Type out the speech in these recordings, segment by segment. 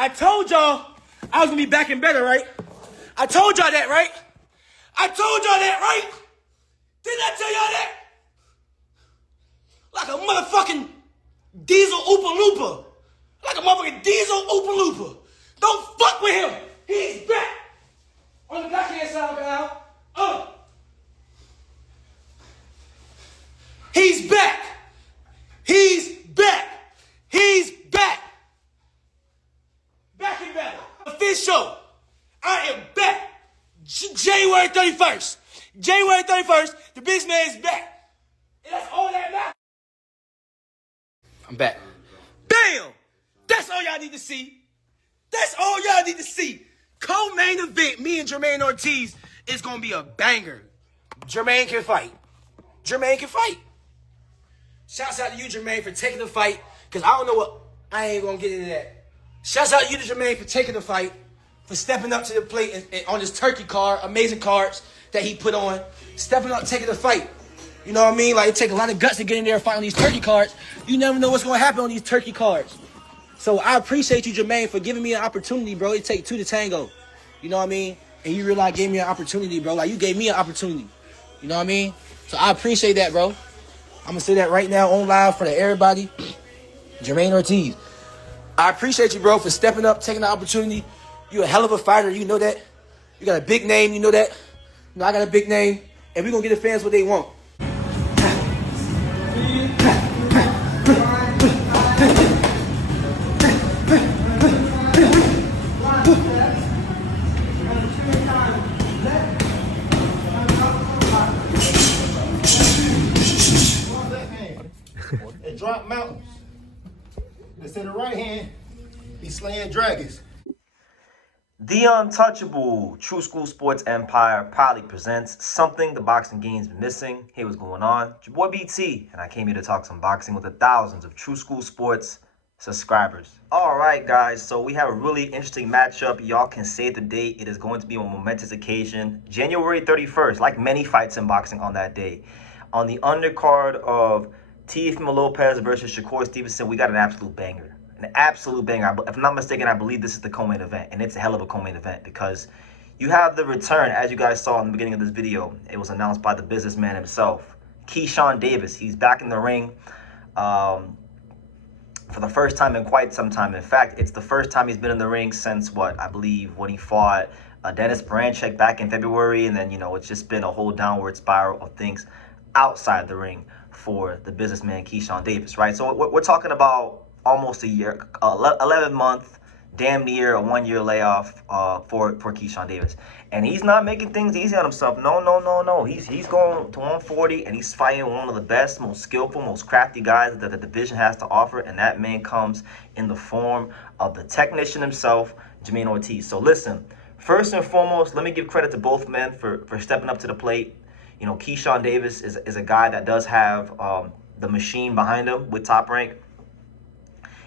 I told y'all I was gonna be back and better, right? I told y'all that, right? I told y'all that, right? Didn't I tell y'all that? Like a motherfucking diesel Oopa Loopa. Like a motherfucking diesel Oopa Loopa. Don't fuck with him. He's back. On the backhand side of the aisle. He's back. He's back. He's back. Back and better. Official. I am back. January 31st. January 31st, the big man is back. And that's all that matters. I'm back. Bam! That's all y'all need to see. That's all y'all need to see. Co-main event, me and Jamaine Ortiz is going to be a banger. Jamaine can fight. Jamaine can fight. Shouts out to you, Jamaine, for taking the fight. Because I don't know what... I ain't going to get into that. Shouts out to you, Jamaine, for taking the fight. For stepping up to the plate and on his turkey card. Amazing cards that he put on. Stepping up, taking the fight. You know what I mean? Like, it takes a lot of guts to get in there and fight on these turkey cards. You never know what's going to happen on these turkey cards. So I appreciate you, Jamaine, for giving me an opportunity, bro. It takes two to tango. You know what I mean? And you really gave me an opportunity, bro. Like, you gave me an opportunity. You know what I mean? So I appreciate that, bro. I'm going to say that right now on live for everybody. Jamaine Ortiz. I appreciate you, bro, for stepping up, taking the opportunity. You're a hell of a fighter. You know that. You got a big name. You know that. You know, I got a big name. And we're going to get the fans what they want. And drop mountains. Instead of right hand, be slaying dragons. The Untouchable True School Sports Empire proudly presents something the boxing game's been missing. Hey, what's going on? It's your boy BT, and I came here to talk some boxing with the thousands of True School Sports subscribers. All right, guys, so we have a really interesting matchup. Y'all can save the date. It is going to be a momentous occasion. January 31st, like many fights in boxing on that day. On the undercard of Teofimo Lopez versus Shakur Stevenson, we got an absolute banger. An absolute banger. If I'm not mistaken, I believe this is the co-main event, and it's a hell of a co-main event because you have the return, as you guys saw in the beginning of this video. It was announced by the businessman himself, Keyshawn Davis. He's back in the ring for the first time in quite some time. In fact, it's the first time he's been in the ring since, I believe when he fought Dennis Branchek back in February, and then, it's just been a whole downward spiral of things outside the ring for the businessman Keyshawn Davis, right? So we're talking about almost a year, 11 month, damn near a 1 year layoff for Keyshawn Davis. And he's not making things easy on himself. No. He's going to 140 and he's fighting one of the best, most skillful, most crafty guys that the division has to offer. And that man comes in the form of the technician himself, Jamaine Ortiz. So listen, first and foremost, let me give credit to both men for stepping up to the plate. Keyshawn Davis is a guy that does have the machine behind him with Top Rank.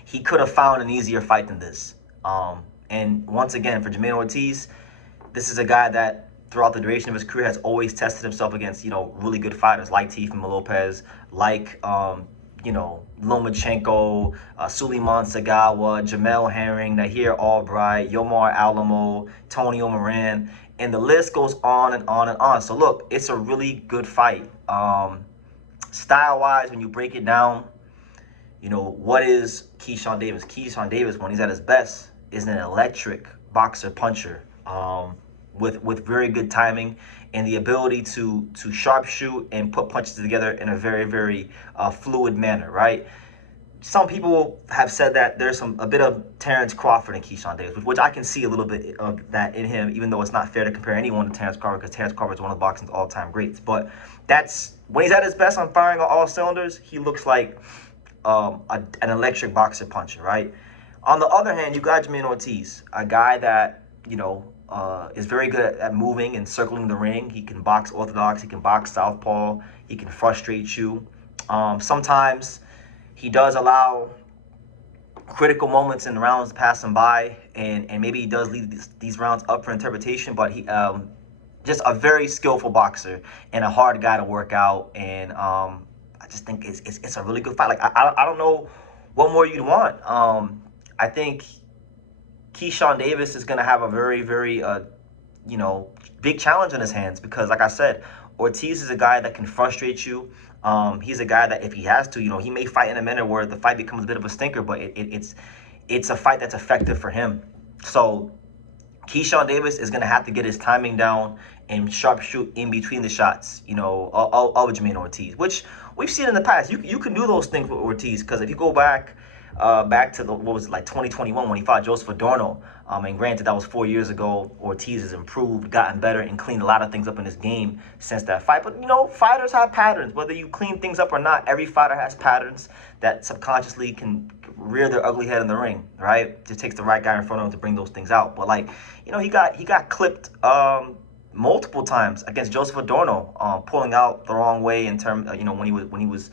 He could have found an easier fight than this. And once again, for Jamaine Ortiz, this is a guy that throughout the duration of his career has always tested himself against, really good fighters like Teofimo Lopez, like, Lomachenko, Suleiman Sagawa, Jamel Herring, Nahir Albright, Yomar Alamo, Tony Moran, and the list goes on and on and on. So look, it's a really good fight. Style-wise, when you break it down, what is Keyshawn Davis? Keyshawn Davis, when he's at his best, is an electric boxer puncher with very good timing and the ability to sharpshoot and put punches together in a very, very fluid manner, right? Some people have said that there's a bit of Terrence Crawford in Keyshawn Davis, which I can see a little bit of that in him, even though it's not fair to compare anyone to Terrence Crawford because Terrence Crawford is one of boxing's all-time greats. But that's when he's at his best on firing on all cylinders, he looks like an electric boxer puncher, right? On the other hand, you got Jamaine Ortiz, a guy that, is very good at moving and circling the ring. He can box orthodox, he can box southpaw, he can frustrate you. Sometimes he does allow critical moments in the rounds to pass him by, and maybe he does leave these rounds up for interpretation, but he just a very skillful boxer and a hard guy to work out, and I just think it's a really good fight. Like, I don't know what more you'd want. I think Keyshawn Davis is going to have a very, very, big challenge on his hands because, like I said, Ortiz is a guy that can frustrate you. He's a guy that if he has to, he may fight in a manner where the fight becomes a bit of a stinker, but it's a fight that's effective for him. So Keyshawn Davis is going to have to get his timing down and sharpshoot in between the shots, of Jamaine Ortiz, which we've seen in the past. You can do those things with Ortiz because if you go back to what was it, like 2021 when he fought Joseph Adorno, and granted that was 4 years ago. Ortiz has improved, gotten better, and cleaned a lot of things up in his game since that fight. But fighters have patterns. Whether you clean things up or not, every fighter has patterns that subconsciously can rear their ugly head in the ring, right? It just takes the right guy in front of him to bring those things out. But he got clipped multiple times against Joseph Adorno, pulling out the wrong way in terms, when he was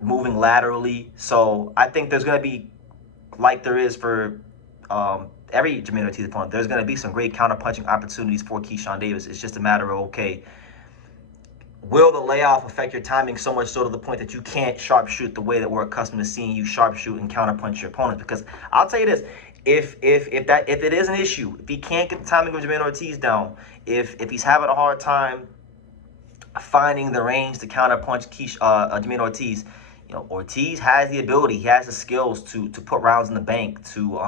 moving laterally. So I think there's going to be, like there is for every Jamaine Ortiz opponent, there's going to be some great counter-punching opportunities for Keyshawn Davis. It's just a matter of, okay, will the layoff affect your timing so much so to the point that you can't sharpshoot the way that we're accustomed to seeing you sharpshoot and counterpunch your opponent? Because I'll tell you this, if it is an issue, if he can't get the timing of Jamaine Ortiz down, if he's having a hard time finding the range to counterpunch Jamaine Ortiz, Ortiz has the ability, he has the skills to put rounds in the bank, to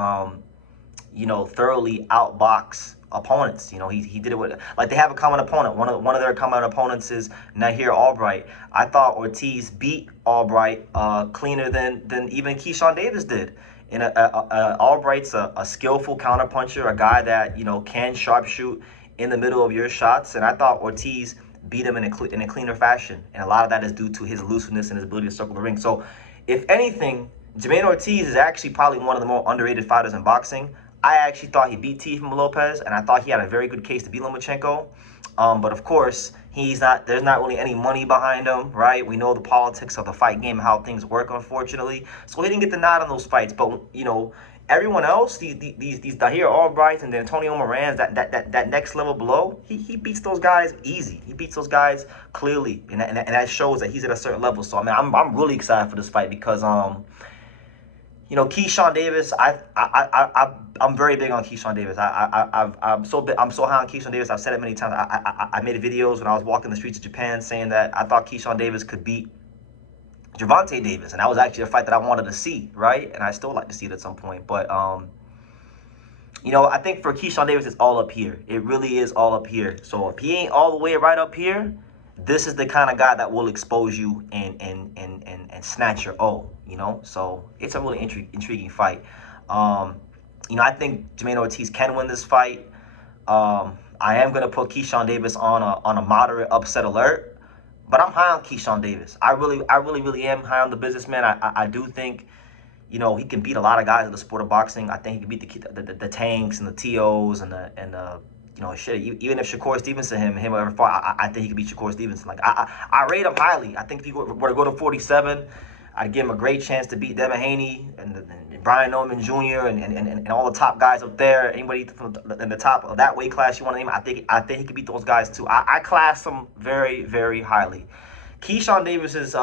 thoroughly outbox opponents. He did it with, they have a common opponent. One of their common opponents is Nahir Albright. I thought Ortiz beat Albright cleaner than even Keyshawn Davis did. And Albright's a skillful counterpuncher, a guy that can sharpshoot in the middle of your shots, and I thought Ortiz beat him in a cleaner fashion, and a lot of that is due to his elusiveness and his ability to circle the ring. So, if anything, Jamaine Ortiz is actually probably one of the more underrated fighters in boxing. I actually thought he beat Teofimo Lopez, and I thought he had a very good case to beat Lomachenko. But of course, there's not really any money behind him, right? We know the politics of the fight game, how things work, unfortunately. So he didn't get the nod on those fights. But, everyone else, these Nahir Albrights and the Antonio Morans, that next level below, he beats those guys easy. He beats those guys clearly, and that shows that he's at a certain level. So, I'm really excited for this fight because, Keyshawn Davis, I'm very big on Keyshawn Davis. I'm so high on Keyshawn Davis. I've said it many times. I made videos when I was walking the streets of Japan saying that I thought Keyshawn Davis could beat Gervonta Davis, and that was actually a fight that I wanted to see, right? And I still like to see it at some point. But I think for Keyshawn Davis, it's all up here. It really is all up here. So if he ain't all the way right up here, this is the kind of guy that will expose you and snatch your O. So it's a really intriguing fight. I think Jamaine Ortiz can win this fight. I am going to put Keyshawn Davis on a moderate upset alert, but I'm high on Keyshawn Davis. I really am high on the businessman. I do think, he can beat a lot of guys in the sport of boxing. I think he can beat the Tanks and the TOs and even if Shakur Stevenson him ever fought, I think he could beat Shakur Stevenson. I rate him highly. I think if he were to go to 47, I'd give him a great chance to beat Devin Haney and Brian Norman Jr. and all the top guys up there. Anybody in the top of that weight class you want to name, I think he could beat those guys too. I class him very, very highly. Keyshawn Davis's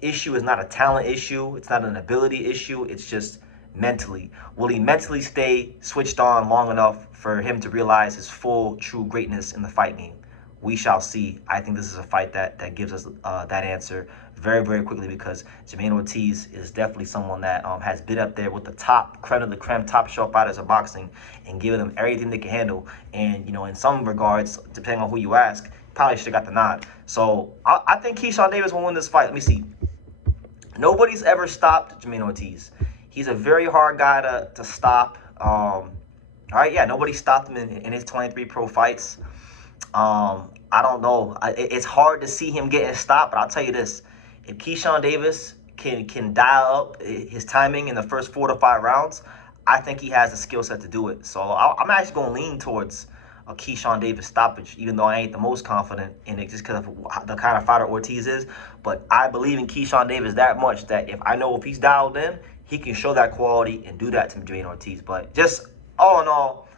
issue is not a talent issue. It's not an ability issue. It's just mentally. Will he mentally stay switched on long enough for him to realize his full, true greatness in the fight game? We shall see. I think this is a fight that gives us that answer very, very quickly because Jamaine Ortiz is definitely someone that has been up there with the top, creme of the creme, top shelf fighters of boxing and giving them everything they can handle. And, in some regards, depending on who you ask, probably should have got the nod. So I think Keyshawn Davis will win this fight. Let me see. Nobody's ever stopped Jamaine Ortiz. He's a very hard guy to stop. All right, yeah, nobody stopped him in his 23 pro fights. I don't know. It's hard to see him getting stopped, but I'll tell you this. If Keyshawn Davis can dial up his timing in the first 4 to 5 rounds, I think he has the skill set to do it. So I'm actually going to lean towards a Keyshawn Davis stoppage, even though I ain't the most confident in it just because of the kind of fighter Ortiz is. But I believe in Keyshawn Davis that much that if he's dialed in, he can show that quality and do that to Jamaine Ortiz. But just all in all,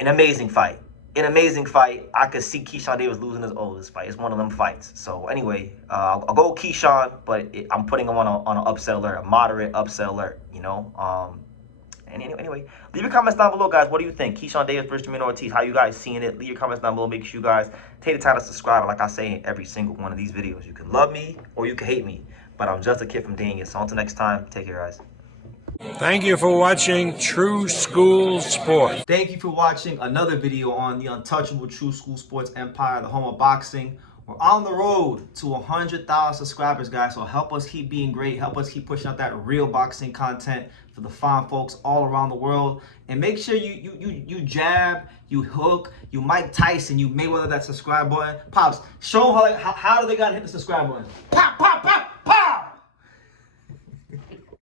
an amazing fight. An amazing fight. I could see Keyshawn Davis losing this fight. It's one of them fights. So anyway, I'll go Keyshawn, but I'm putting him on an upset alert, a moderate upset alert, Anyway, leave your comments down below, guys. What do you think? Keyshawn Davis versus Jamaine Ortiz. How you guys seeing it? Leave your comments down below. Make sure you guys take the time to subscribe. Like I say in every single one of these videos, you can love me or you can hate me, but I'm just a kid from Daniel. So until next time, take care, guys. Thank you for watching True School Sports. Thank you for watching another video on the untouchable True School Sports Empire, the home of boxing. We're on the road to 100,000 subscribers, guys. So help us keep being great. Help us keep pushing out that real boxing content for the fine folks all around the world. And make sure you jab, you hook, you Mike Tyson, you Mayweather that subscribe button. Pops, show them how do they gotta hit the subscribe button. Pop, pop, pop.